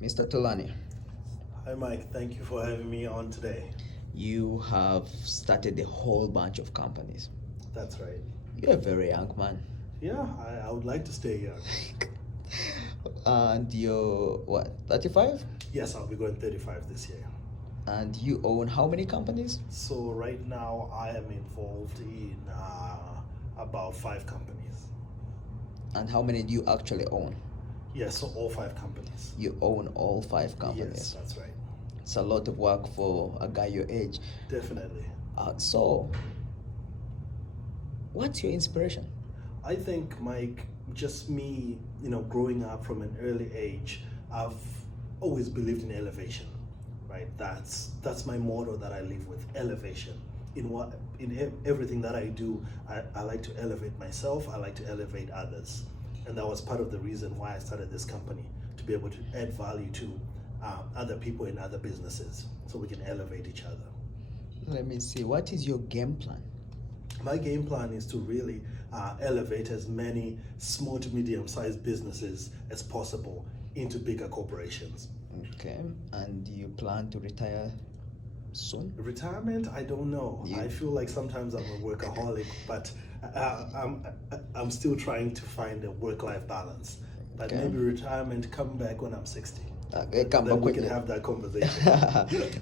Mr. Tolani, Hi Mike, thank you for having me on today. you have started a whole bunch of companies. That's right. You're a very young man. Yeah, I would like to stay here. And you're what, 35? Yes, I'll be going 35 this year. And you own how many companies? So right now I am involved in about 5 companies. And how many do you actually own? Yes, so all 5 companies. You own all 5 companies. Yes, that's right. It's a lot of work for a guy your age. Definitely. So, what's your inspiration? I think, Mike, just me, growing up from an early age, I've always believed in elevation, right? That's my motto that I live with, elevation. In everything that I do, I like to elevate myself, I like to elevate others. And that was part of the reason why I started this company, to be able to add value to other people in other businesses, so we can elevate each other. Let me see, what is your game plan? My game plan is to really elevate as many small to medium-sized businesses as possible into bigger corporations. Okay, and do you plan to retire soon? Retirement, I don't know. I feel like sometimes I'm a workaholic, but I'm still trying to find a work-life balance. But maybe retirement, come back when I'm 60. Then we can have that conversation.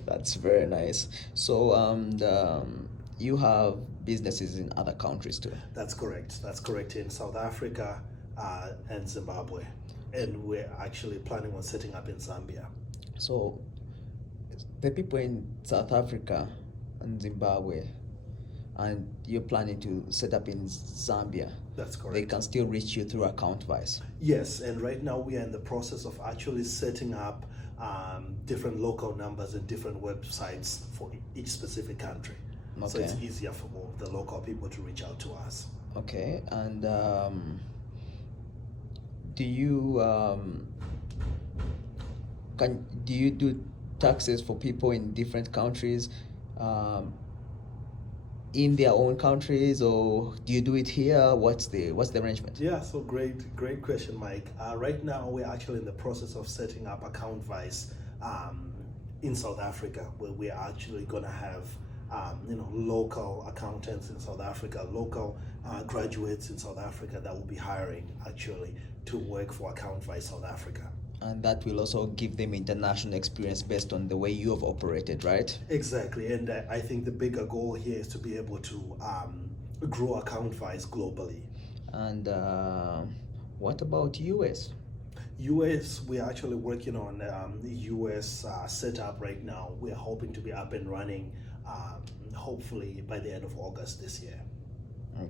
That's very nice. So, you have businesses in other countries too? That's correct. That's correct, in South Africa and Zimbabwe. And we're actually planning on setting up in Zambia. So, the people in South Africa and Zimbabwe, and you're planning to set up in Zambia. That's correct. They can still reach you through AccountVice. Yes, and right now we are in the process of actually setting up different local numbers and different websites for each specific country. Okay. So it's easier for the local people to reach out to us. Okay, and do you do taxes for people in different countries in their own countries, or do you do it here? What's the arrangement? Yeah, so great question, Mike. Right now we're actually in the process of setting up AccountVice in South Africa, where we're actually going to have local accountants in South Africa, local graduates in South Africa that will be hiring actually to work for AccountVice South Africa. And that will also give them international experience based on the way you have operated, right? Exactly, and I think the bigger goal here is to be able to grow AccountVice globally. And what about US? US, we're actually working on the US setup right now. We're hoping to be up and running hopefully by the end of August this year.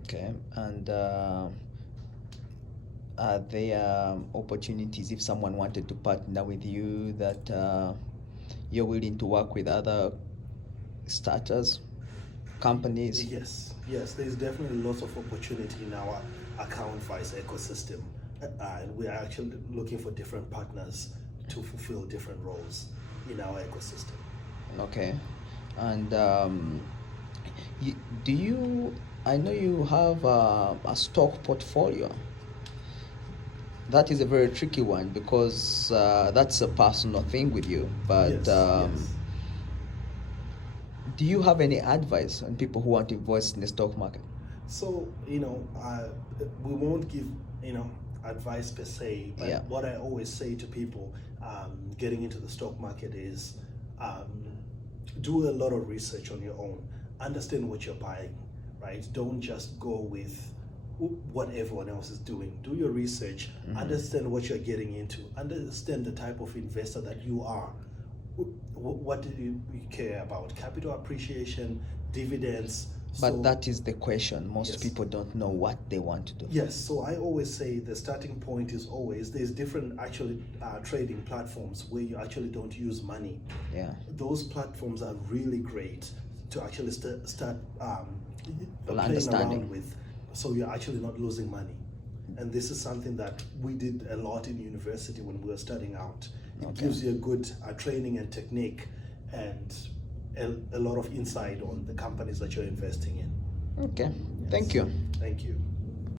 Okay, and are there opportunities if someone wanted to partner with you that you're willing to work with other starters, companies? Yes, there's definitely lots of opportunity in our AccountVice ecosystem. And we're actually looking for different partners to fulfill different roles in our ecosystem. Okay, and I know you have a stock portfolio. That is a very tricky one because that's a personal thing with you. But yes. Do you have any advice on people who want to invest in the stock market? So, we won't give, advice per se, but what I always say to people getting into the stock market is do a lot of research on your own. Understand what you're buying, right? Don't just go with what everyone else is doing. Do your research, understand what you're getting into, understand the type of investor that you are. What do you care about? Capital appreciation, dividends. But that is the question. Most people don't know what they want to do. Yes, so I always say the starting point is always, there's different actually trading platforms where you actually don't use money. Yeah. Those platforms are really great to actually start playing around with, so you're actually not losing money. And this is something that we did a lot in university when we were studying out. It gives you a good training and technique and a lot of insight on the companies that you're investing in. Okay, thank you. Thank you.